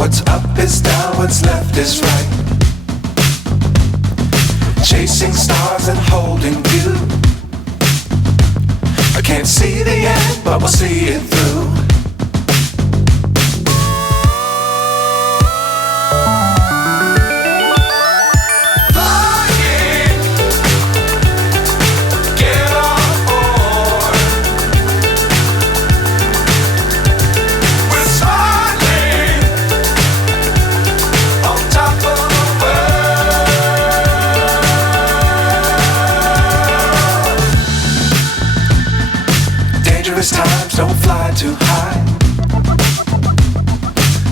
What's up is down, what's left is right. Chasing stars and holding you. I can't see the end, but we'll see it through. Times don't fly too high.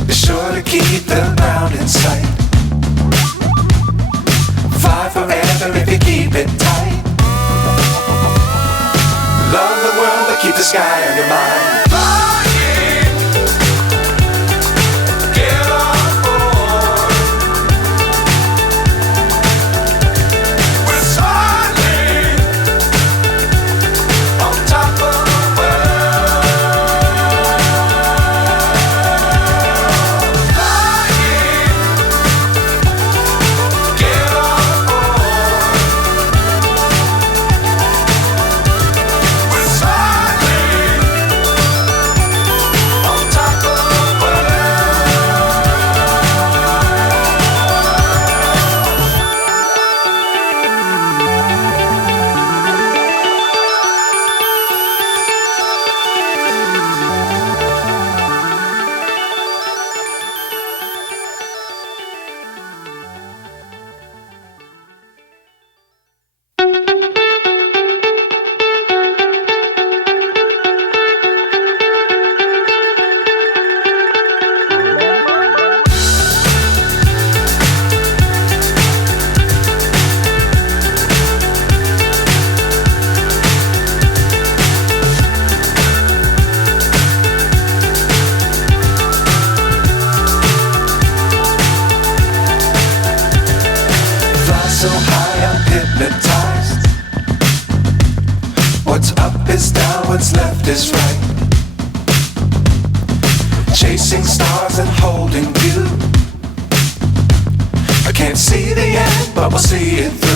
Be sure to keep the ground in sight. Fly forever if you keep it tight. Love the world but keep the sky on your mind. So high I'm hypnotized. What's up is down, what's left is right. Chasing stars and holding you. I can't see the end, but we'll see it through.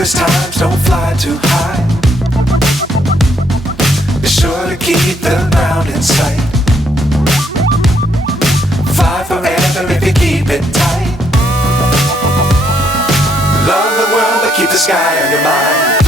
Times don't fly too high. Be sure to keep the ground in sight. Fly forever if you keep it tight. Love the world but keep the sky on your mind.